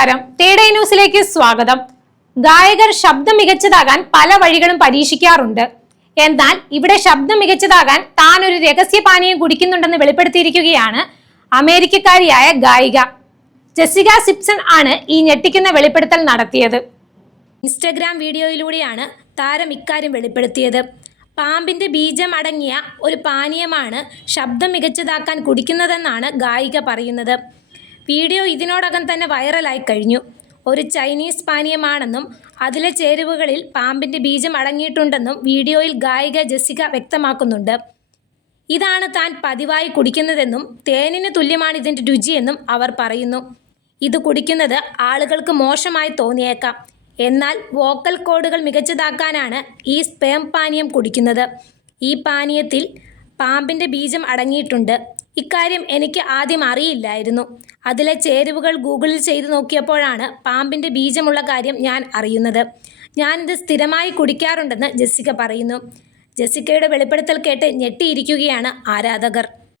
നമസ്കാരം. തേടേ ന്യൂസിലേക്ക് സ്വാഗതം. ഗായകർ ശബ്ദം മികച്ചതാകാൻ പല വഴികളും പരീക്ഷിക്കാറുണ്ട്. എന്നാൽ ഇവിടെ ശബ്ദം മികച്ചതാകാൻ താൻ ഒരു രഹസ്യ പാനീയം കുടിക്കുന്നുണ്ടെന്ന് വെളിപ്പെടുത്തിയിരിക്കുകയാണ് അമേരിക്കക്കാരിയായ ഗായിക. ജെസിക സിപ്സൺ ആണ് ഈ ഞെട്ടിക്കുന്ന വെളിപ്പെടുത്തൽ നടത്തിയത്. ഇൻസ്റ്റഗ്രാം വീഡിയോയിലൂടെയാണ് താരം ഇക്കാര്യം വെളിപ്പെടുത്തിയത്. പാമ്പിന്റെ ബീജം അടങ്ങിയ ഒരു പാനീയമാണ് ശബ്ദം മികച്ചതാക്കാൻ കുടിക്കുന്നതെന്നാണ് ഗായിക പറയുന്നത്. വീഡിയോ ഇതിനോടകം തന്നെ വൈറലായി കഴിഞ്ഞു. ഒരു ചൈനീസ് പാനീയമാണെന്നും അതിലെ ചേരുവകളിൽ പാമ്പിന്റെ ബീജം അടങ്ങിയിട്ടുണ്ടെന്നും വീഡിയോയിൽ ഗായിക ജസിക വ്യക്തമാക്കുന്നുണ്ട്. ഇതാണ് താൻ പതിവായി കുടിക്കുന്നതെന്നും തേനിന് തുല്യമാണ് ഇതിന്റെ രുചിയെന്നും അവർ പറയുന്നു. ഇത് കുടിക്കുന്നത് ആളുകൾക്ക് മോശമായി തോന്നിയേക്കാം. എന്നാൽ വോക്കൽ കോഡുകൾ മികച്ചതാക്കാനാണ് ഈ സ്പേം പാനീയം കുടിക്കുന്നത്. ഈ പാനീയത്തിൽ പാമ്പിന്റെ ബീജം അടങ്ങിയിട്ടുണ്ട്. ഇക്കാര്യം എനിക്ക് ആദ്യം അറിയില്ലായിരുന്നു. അതിലെ ചേരുവകൾ ഗൂഗിളിൽ ചെയ്തു നോക്കിയപ്പോഴാണ് പാമ്പിന്റെ ബീജമുള്ള കാര്യം ഞാൻ അറിയുന്നത്. ഞാനിത് സ്ഥിരമായി കുടിക്കാറുണ്ടെന്ന് ജെസ്സിക്ക പറയുന്നു. ജെസ്സിക്കയുടെ വെളിപ്പെടുത്തൽ കേട്ട് ഞെട്ടിയിരിക്കുകയാണ് ആരാധകർ.